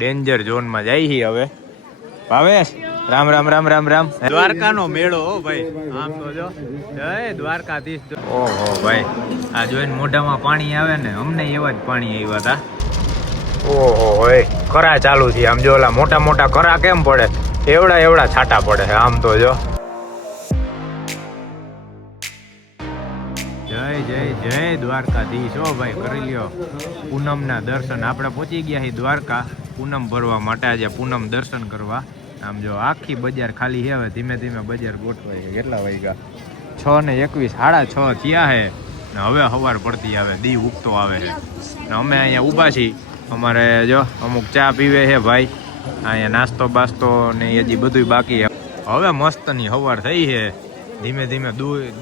Danger zone માં જાય છે હવે. ભાવેશ રામ રામ રામ રામ રામ. દ્વારકાનો મેળો હો ભાઈ, આમ તો જો જય દ્વારકાધીશ. ઓહો ભાઈ, આ જોઈને મોઢામાં પાણી આવે ને, અમને એવા જ પાણી આવ્યા હતા. ઓહો હોય, કરા ચાલુ થી આમ જો, ઓલા મોટા મોટા કરા કેમ પડે એવડા એવડા છાટા પડે છે આમ તો જો. જય જય જય દ્વારકાધીશ. ઓ ભાઈ કરી લ્યો પૂનમના દર્શન. આપણે પહોંચી ગયા છીએ દ્વારકા પૂનમ ભરવા માટે. આજે પૂનમ દર્શન કરવા. આમ જો આખી બજાર ખાલી છે. હવે ધીમે ધીમે બજાર ગોઠવાય છે. કેટલા વાગ્યા? 6:21, 6:30 થયા છે ને હવે સવાર પડતી આવે, દી ઉગતો આવે છે ને અમે અહીંયા ઊભા છીએ. અમારે જો અમુક ચા પીવે છે ભાઈ, અહીંયા નાસ્તો બાસ્તો ને હજી બધું બાકી છે. હવે મસ્તની સવાર થઈ છે, ધીમે ધીમે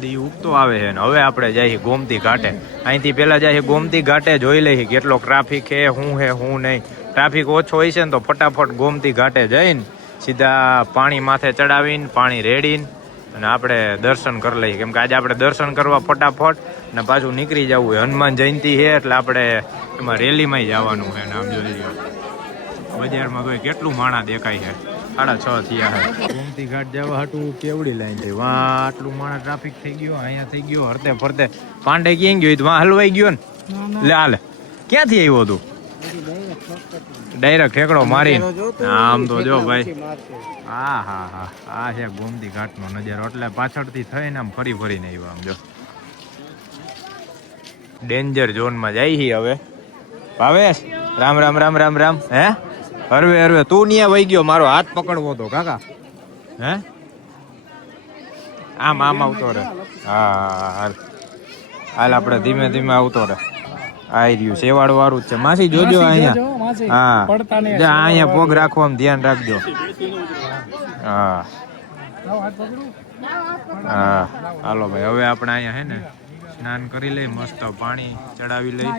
દી ઉગતો આવે છે ને હવે આપણે જઈએ ગોમતી ઘાટે. અહીંથી પહેલાં જઈએ ગોમતી ઘાટે, જોઈ લઈએ કેટલો ટ્રાફિક છે, શું છે શું નહીં. ટ્રાફિક ઓછો હોય છે ને તો ફટાફટ ગોમતી ઘાટે જઈને સીધા પાણી માથે ચડાવીને પાણી રેડીને અને આપણે દર્શન કરી લઈએ. કેમ કે આજે આપણે દર્શન કરવા ફટાફટ ને પાછું નીકળી જવું હોય. હનુમાન જયંતિ છે એટલે આપણે એમાં રેલીમાં જવાનું છે. ને આમ જોઈ લો બજારમાં તો કેટલું માણા દેખાય છે. 6:30 થયા છે. ગોમતી ઘાટ જવા હાટું કેવડી લાઈન થઈ. વાં આટલું માણા ટ્રાફિક થઈ ગયો, અહીંયા થઈ ગયો, હરતે ફરતે. પાંડે ક્યાં ગયો? વાં હલવાઈ ગયો ને. લે હાલે, ક્યાંથી આવ્યો તું? ડાયરેક્ટ ઠેકડો મારીને. આમ તો જો ભાઈ, હા હા હા, આ છે ગોમતી ઘાટનો નજારો. એટલે પાછળથી થઈને આમ ફરી ફરીને આવ્યો. આમ જો ડેન્જર ઝોનમાં જાય છે હવે. ભાવેશ રામ રામ રામ રામ રામ. હે હરવે હરવે તું ન્યા વહી ગયો, મારો હાથ પકડવો હતો કાકા. હે આમ આમ આવતો રે. હા હાલ આપણે ધીમે ધીમે આવતો રે. આઈ રહ્યું સેવાડ વાળું જ છે. માસી જોજો અહીંયા. હા અહીંયા પગ રાખવામાં ધ્યાન રાખજો. હા હા હાલો ભાઈ, હવે આપણે અહીંયા હે ને સ્નાન કરી લઈ, મસ્ત પાણી ચડાવી લઈ.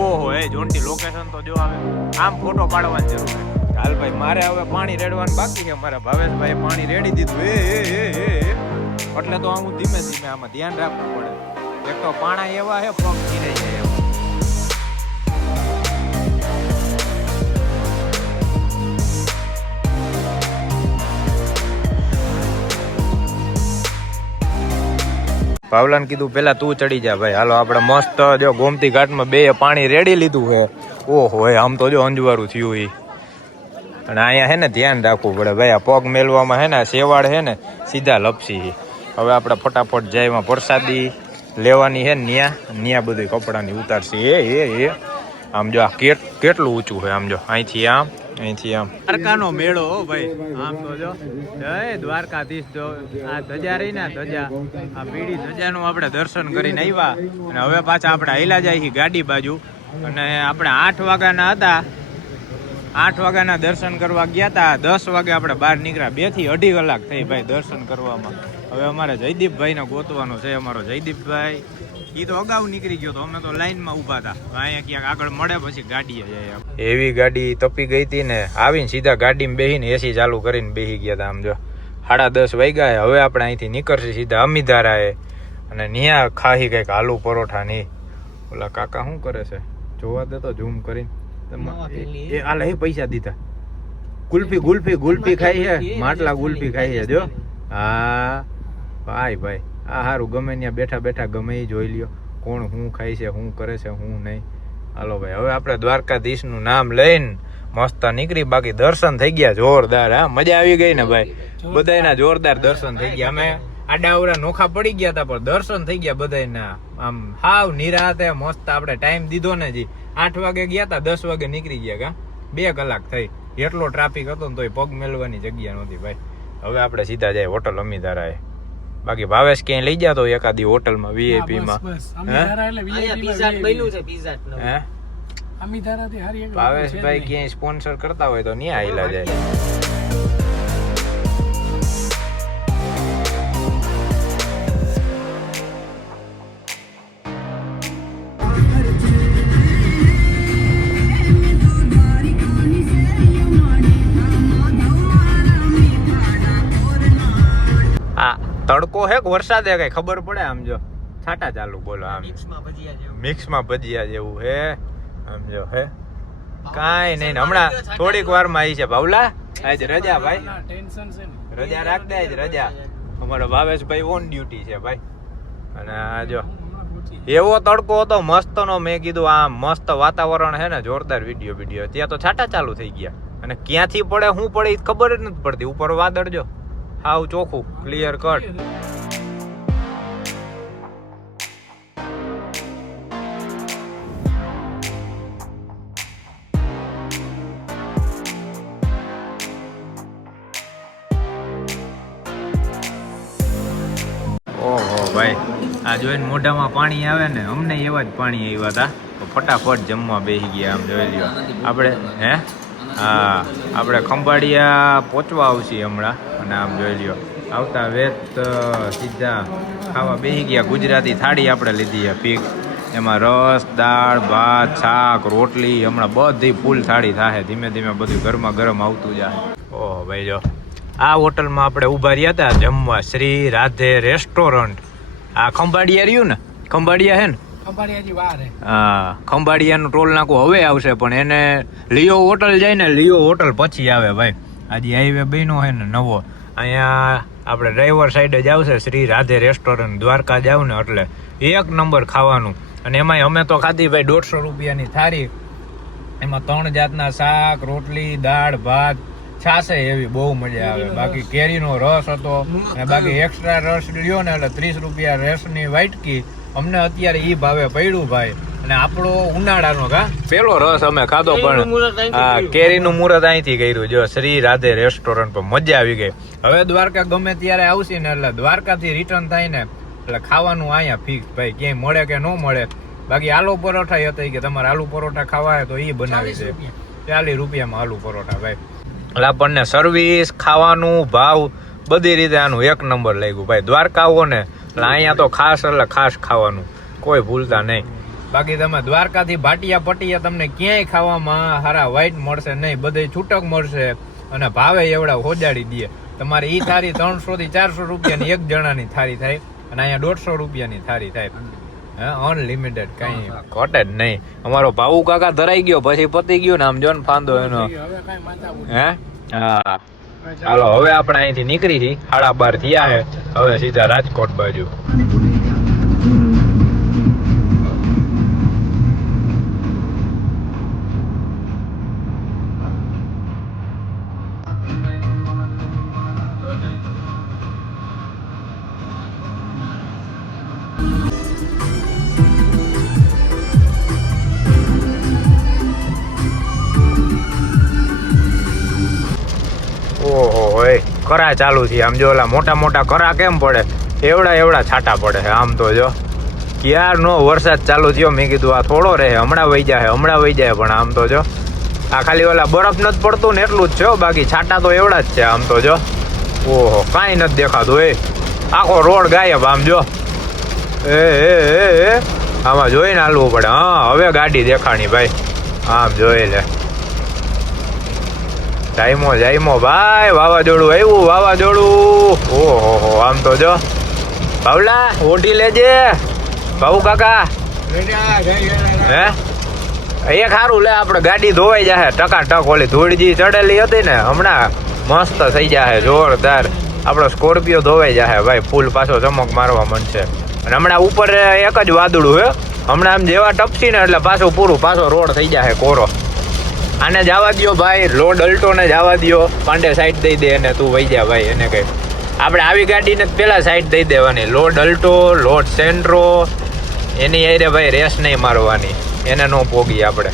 ઓહો એ જોન્ટી લોકેશન તો જો આવે, આમ ફોટો પાડવાની જરૂર છે. હાલ ભાઈ, મારે હવે પાણી રેડવાનું બાકી છે. મારા ભાવેશભાઈ પાણી રેડી દીધું એટલે તો હું ધીમે ધીમે આમાં ધ્યાન રાખવું પડે. એક તો પાણા એવા છે પગ ગીરાઈ જાય એવા. ભાવલાને કીધું પેલા તું ચડી જા ભાઈ. હાલો આપણે મસ્ત જો ગોમતી ઘાટમાં બે પાણી રેડી લીધું છે. ઓહો આમ તો જો અંજવારું થયું એ. અને અહીંયા હે ને ધ્યાન રાખવું પડે ભાઈ. આ પગ મેલવામાં હે ને સેવાડ હે ને સીધા લપસી. હવે આપણે ફટાફટ જાય એમાં પ્રસાદી લેવાની છે ને ન્યા બધું કપડાની ઉતારશી. એ આમ જો આ કેટલું ઊંચું છે. આમ જો અહીંથી આમ, અહીંથી આમ. દ્વારકાનો મેળો હો ભાઈ, આમ તો જો જય દ્વારકાધીશ. જો આ ધજા રહી ને, ધજા આ પીળી ધજાનું આપણે દર્શન કરીને આવ્યા અને હવે પાછા આપણે હાલ્યા જાય ગાડી બાજુ. અને આપણે 8 વાગ્યાના હતા, 8 વાગ્યાના દર્શન કરવા ગયા હતા. 10 વાગે આપણે બહાર નીકળ્યા. 2 થી 2.5 કલાક થઈ ભાઈ દર્શન કરવામાં. હવે અમારે જયદીપભાઈને ગોતવાનો છે. અમારો જયદીપભાઈ એ તો અગાઉ નીકળી ગયો તો અમે તો લાઈનમાં ઊભા હતા. અહીંયા ક્યાંક આગળ મળે પછી ગાડીએ જાય. એવી ગાડી તપી ગઈ હતી ને, આવીને સીધા ગાડીમાં બેસીને એસી ચાલુ કરીને બેસી ગયા હતા. આમ જો 10:30 વાગ્યા. હવે આપણે અહીંથી નીકળશે સીધા અમીધારાએ અને ન્યા ખાહી કંઈક આલુ પરોઠા ની. ઓલા કાકા શું કરે છે જોવા દે તો ઝૂમ કરીને. એ આલે એ પૈસા દીધા. ગુલ્ફી ખાઈ છે, માટલા ગુલ્ફી ખાઈ છે જો. હા ભાઈ ભાઈ, આ સારું ગમે ત્યાં બેઠા બેઠા ગમે એ જોઈ લ્યો કોણ શું ખાય છે, શું કરે છે, શું નહીં. હાલો ભાઈ, હવે આપણે દ્વારકાધીશનું નામ લઈને મસ્ત નીકળી. બાકી દર્શન થઈ ગયા જોરદાર. હા મજા આવી ગઈ ને ભાઈ, બધાયના જોરદાર દર્શન થઈ ગયા. અમે આડાવડા નોખા પડી ગયા હતા પણ દર્શન થઈ ગયા બધાયના. આમ હાવ નિરાતે મસ્ત. આપણે ટાઈમ દીધો ને જી, 8 વાગે ગયા હતા, 10 વાગે નીકળી ગયા. કા 2 કલાક થઈ. એટલો ટ્રાફિક હતો ને તોય પગ મેલવાની જગ્યા નહોતી ભાઈ. હવે આપણે સીધા જાય હોટલ અમીધારાએ. બાકી ભાવેશ ક્યાંય લઈ જાતો એકાદી હોટલમાં VIP માં. ભાવેશભાઈ ક્યાંય સ્પોન્સર કરતા હોય તો ન્યા આયલા જાય. તડકો હે કે વરસાદ હે કઈ ખબર પડે આમ જો છાટા ચાલુ બોલો આમ મિક્સમાં ભજીયા જેવું હે આમ જો હે કાઈ નહીં હમણાં થોડીક વારમાં આવી છે ભાવલા આજ રજા ભાઈ રજા રાખ દે આજ રજા અમારો ભાવેશભાઈ ઓન ડ્યુટી છે ભાઈ અને આ જો એવો તડકો હતો મસ્ત નો મેં કીધું આ મસ્ત વાતાવરણ હે ને જોરદાર વિડીયો ત્યાં તો છાટા ચાલુ થઈ ગયા અને ક્યાંથી પડે શું પડે એ ખબર જ નથી પડતી ઉપર વાદળ જો હાવ ચોખ્ખું ક્લિયર કટ ઓહો ભાઈ આ જોઈને મોઢામાં પાણી આવે ને અમને એવા જ પાણી આવ્યા હતા તો ફટાફટ જમવા બેસી ગયા આમ જોઈ લ્યો આપણે હે હા આપણે ખંભાળિયા પહોંચવા આવશે હમણાં અને આમ જોઈ લ્યો આવતા વેત સીધા ખાવા બેસી ગયા ગુજરાતી થાળી આપણે લીધી છે ફિક્સ એમાં રસ દાળ ભાત શાક રોટલી હમણાં બધી ફૂલ થાળી થાય ધીમે ધીમે બધું ગરમા ગરમ આવતું જાય ઓહો ભાઈ જો આ હોટલમાં આપણે ઊભા રહ્યા હતા જમવા શ્રી રાધે રેસ્ટોરન્ટ આ ખંભાળિયા રહ્યું ને ખંભાળિયા હે ને હા ખંભાળિયાનું ટોલ નાકું હવે આવશે પણ એને લિયો હોટલ જાય ને લિયો હોટલ પછી આવે ભાઈ આજે હાઈવે બન્યો હે ને નવો અહીંયા આપણે ડ્રાઈવર સાઈડ જ આવશે શ્રી રાધે રેસ્ટોરન્ટ દ્વારકા જાવ ને એટલે એક નંબર ખાવાનું અને એમાંય અમે તો ખાધી ભાઈ 150 રૂપિયાની થાળી એમાં 3 જાતના શાક રોટલી દાળ ભાત છાશે એવી બહુ મજા આવે બાકી કેરીનો રસ હતો અને બાકી એક્સ્ટ્રા રસ લ્યો ને એટલે 30 રૂપિયા રસની વાટકી અમને અત્યારે ઈ ભાવે પડ્યું ભાઈ અને આપણો ઉનાળાનો પેલો રસ અમે ખાધો પણ કેરીનું મુહૂર્ત અહીંથી કર્યું જો શ્રી રાધે રેસ્ટોરન્ટ પર મજા આવી ગઈ હવે દ્વારકા ગમે ત્યારે આવશે ને એટલે દ્વારકાથી રિટર્ન થાય ને એટલે ખાવાનું અહીંયા ફિક્સ ભાઈ ક્યાંય મળે કે ન મળે બાકી આલુ પરોઠા હતા કે તમારે આલુ પરોઠા ખાવા હોય તો ઈ બનાવી દે 40 રૂપિયામાં આલુ પરોઠા ભાઈ એટલે આપણને સર્વિસ ખાવાનું ભાવ બધી રીતે આનું એક નંબર લાગ્યું ભાઈ દ્વારકા આવો ને એટલે અહીંયા તો ખાસ એટલે ખાસ ખાવાનું કોઈ ભૂલતા નહીં બાકી તમે દ્વારકાથી ભાટિયા પટિયા તમને ક્યાંય ખાવામાં સારા વાઈટ મળશે નહીં બધે છૂટક મળશે અને ભાવે એવડા હોજાડી દે તમારે ઈ થાળી 300 થી 400 રૂપિયાની એક જણાની થાળી થાય અને અહીંયા 150 રૂપિયાની થાળી થાય અનલિમિટેડ કઈ ઘટે જ નહીં અમારો ભાવુ કાકા ધરાઈ ગયો પછી પતી ગયો ને આમ જો ને ફાંદો એનો હે હા હાલો હવે આપણે અહીંથી નીકળી છી 12:30 થયા હે હવે સીધા રાજકોટ બાજુ કરા ચાલુ છે આમ જો ઓલા મોટા મોટા કરા કેમ પડે એવડા છાટા પડે છે આમ તો જો ક્યારનો વરસાદ ચાલુ થયો મેં કીધું આ થોડો રહે હમણાં વહી જાય પણ આમ તો જો આ ખાલી ઓલા બરફ નથી પડતું ને એટલું જ છે બાકી છાટા તો એવડા જ છે આમ તો જો ઓહો કાંઈ નથી દેખાતું આખો રોડ ગાયબ આમ જો એ આમાં જોઈને હાલવું પડે હા હવે ગાડી દેખાણી ભાઈ આમ જોઈ લે જાયમો ભાઈ વાવાઝોડું ઓહો આમ તો જો ભાવલા ઓઢી લેજે ભાઉ કાકા હે એક સારું લે આપણે ગાડી ધોવાઈ જાય ટકાટક ઓલી ધૂળજી ચડેલી હતી ને હમણાં મસ્ત થઈ જાય જોરદાર આપણો સ્કોર્પિયો ધોવાઈ જાય ભાઈ ફૂલ પાછો ચમક મારવા માંડશે અને હમણાં ઉપર એક જ વાદળું હે હમણાં આમ જેવા ટપસી ને એટલે પાછો રોડ થઈ જાય કોરો આને જવા દો ભાઈ લોડ અલ્ટો ને જવા દો પાંડે સાઈડ દઈ દે અને તું વહી જા ભાઈ એને કઈ આપણે આવી ગાડીને પેલા સાઈડ દઈ દેવાની લોડ અલ્ટો લોડ સેન્ટ્રો એની આરે ભાઈ રેસ નહીં મારવાની એને નો પોગી આપણે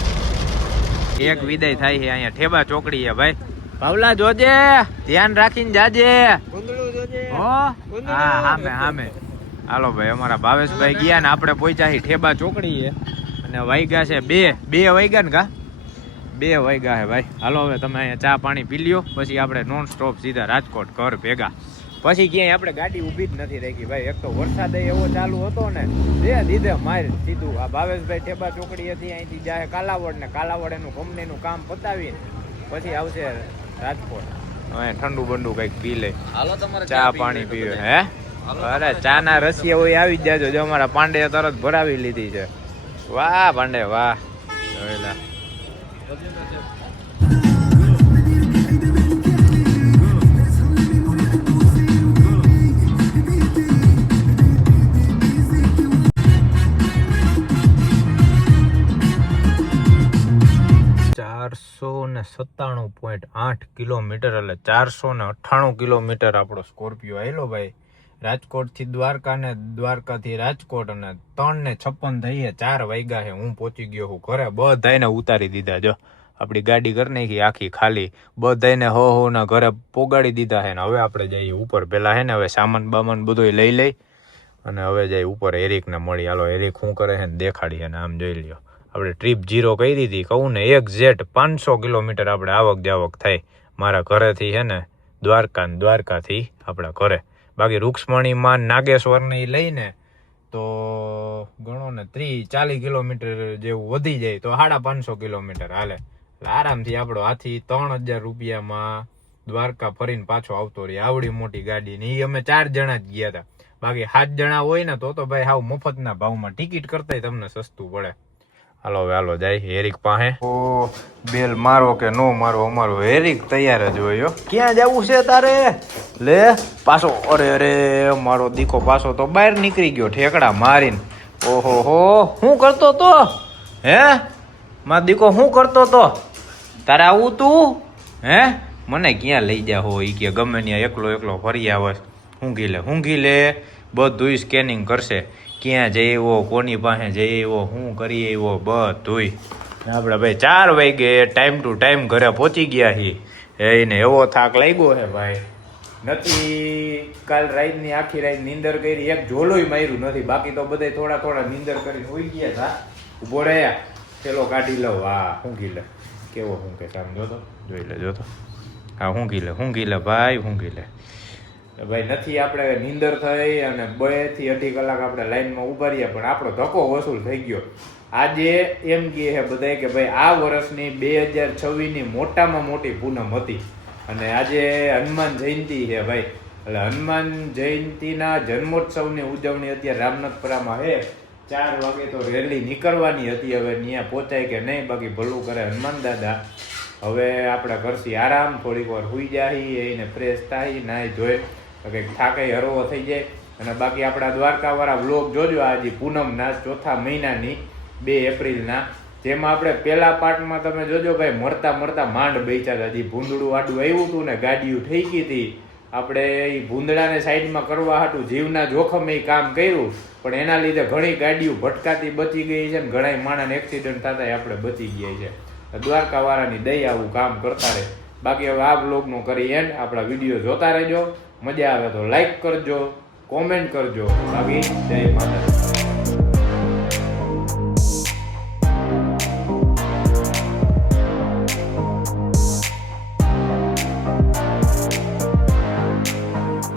એક વિદાય થાય છે અહીંયા ઠેબા ચોકડી છે ભાઈ ભાવલા જોજે ધ્યાન રાખીને જાજે હા હામે હાલો ભાઈ અમારા ભાવેશભાઈ ગયા ને આપણે પહોંચ્યા ઠેબા ચોકડી છે અને વાગ્યા છે બે વાગ્યા ને કા 2 વાગ્યા હે ભાઈ હાલો હવે તમે અહીંયા ચા પાણી પી લ્યો પછી આપણે નોન સ્ટોપ સીધા રાજકોટ ઘર ભેગા પછી ક્યાંય આપણે ગાડી ઊભી જ નથી રાખી ભાઈ એક તો વરસાદ એવો ચાલુ હતો ને દીધે માર સીધું આ ભાવેશભાઈ ઠેબા ચોકડી હતી અહીંથી જાય કાલાવડ ને કાલાવડ એનું કંપનીનું કામ પતાવીને પછી આવશે રાજકોટ હવે ઠંડુ બંડુ કંઈક પી લે ચા પાણી પીવે હે અરે ચા ના રસિયા હોય આવી જ જાજો. જો અમારા પાંડે તરત ભરાવી લીધી છે. વાહ પાંડે વાહ. જોયેલા 497.8 કિલોમીટર એટલે 498 કિલોમીટર આપણો સ્કોર્પિયો આવેલો ભાઈ. રાજકોટથી દ્વારકા ને દ્વારકાથી રાજકોટ અને 3:56 થઈએ. 4 વાગ્યા છે. હું પહોંચી ગયો હું ઘરે. બધાને ઉતારી દીધા. જો આપણી ગાડી કરી નાખી આખી ખાલી. બધાને હો ના ઘરે પોગાડી દીધા છે ને હવે આપણે જઈએ ઉપર. પેલા હે ને હવે સામાન બામાન બધું લઈ અને હવે જઈએ ઉપર. એરિકને મળી. હાલો એરિક શું કરે છે ને દેખાડી. અને આમ જોઈ લ્યો આપણે ટ્રીપ 0 કરી હતી. કહું ને એક્ઝેક્ટ 500 કિલોમીટર આપણે આવક જાવક થાય મારા ઘરેથી છે ને દ્વારકાથી આપણા ઘરે. બાકી રૂક્ષ્મણીમાં નાગેશ્વરને લઈને તો ગણો ને 30-40 કિલોમીટર જેવું વધી જાય તો 550 કિલોમીટર હાલે. એટલે આરામથી આપણો હાથી 3000 રૂપિયામાં દ્વારકા ફરીને પાછો આવતો રહી. આવડી મોટી ગાડી ને અમે 4 જણા જ ગયા હતા. બાકી 7 જણા હોય ને તો ભાઈ હાવ મફતના ભાવમાં ટિકિટ કરતા તમને સસ્તું પડે. હાલો જાય હેરિક પાસે. ઓ બેલ મારો કે નો મારો અમારો હેરિક તૈયાર જ હોય. ક્યાં જવું છે તારે? લે પાછો. અરે મારો દીકો પાછો તો બહાર નીકળી ગયો ઠેકડા મારીને. ઓહો હો શું કરતો તો? હે મારો દીકો શું કરતો તો? તારે આવું તું? હે મને ક્યાં લઈ જા હો? ઈ કે ગમે ત્યાં એકલો ફરી આવે. ઊંઘી લે બધું સ્કેનિંગ કરશે. ક્યાં જઈ એવો, કોની પાસે જઈ એવો, શું કરીએ એવો બધું. આપણે ભાઈ 4 વાગે ટાઈમ ટુ ટાઈમ ઘરે પહોંચી ગયા છીએ. એને એવો થાક લાગ્યો છે ભાઈ. નથી કાલ રાતની આખી રાત નીંદર કરી. એક ઝોલોય માર્યું નથી. બાકી તો બધા થોડા નીંદર કરીને હોઈ ગયા હતા. ઉભો રહ્યા પેલો કાઢી લઉં. હા ઊંઘી લે. કેવો હું કે સામ જોતો જોઈ લે જોતો. હા ઊંઘી લે ભાઈ ઊંઘી લે. ભાઈ નથી આપણે નીંદર થઈ અને 2 થી 2.5 કલાક આપણે લાઈનમાં ઉભા રહ્યા પણ આપણો ધક્કો વસૂલ થઈ ગયો. આજે એમ કહે છે બધા કે ભાઈ આ વર્ષની 2026ની મોટામાં મોટી પૂનમ હતી અને આજે હનુમાન જયંતિ છે ભાઈ. એટલે હનુમાન જયંતિના જન્મોત્સવની ઉજવણી અત્યારે રામનાથપુરામાં છે. 4 વાગે તો રેલી નીકળવાની હતી. હવે ત્યાં પહોંચાય કે નહીં બાકી ભલું કરે હનુમાન દાદા. હવે આપણે કરશી આરામ. થોડીક વાર સુઈ જાય એને ફ્રેશ થાય નાહી ધોઈ કંઈક થાકે હરવો થઈ જાય. અને બાકી આપણા દ્વારકાવાળા વ્લોગ જોજો. આજે પૂનમના 4થા મહિનાની 2 એપ્રિલના. જેમાં આપણે પહેલા પાર્ટમાં તમે જોજો ભાઈ મરતા માંડ બેચ્યા હતા. હજી ભૂંદડું આડું આવ્યું હતું ને ગાડીઓ થઈ ગઈ હતી. આપણે એ ભૂંદડાને સાઈડમાં કરવા હાટું જીવના જોખમે કામ કર્યું પણ એના લીધે ઘણી ગાડીઓ ભટકાતી બચી ગઈ છે ને ઘણા માણસને એક્સિડન્ટ થતા આપણે બચી ગયા છે. દ્વારકાવાળાની દયા આવું કામ કરતા રહે. બાકી હવે આ બ્લોગનો કરી એન્ડ. આપણા વિડીયો જોતા રહેજો. મજા આવે તો લાઈક કરજો, કોમેન્ટ કરજો. બાકી જય માતા.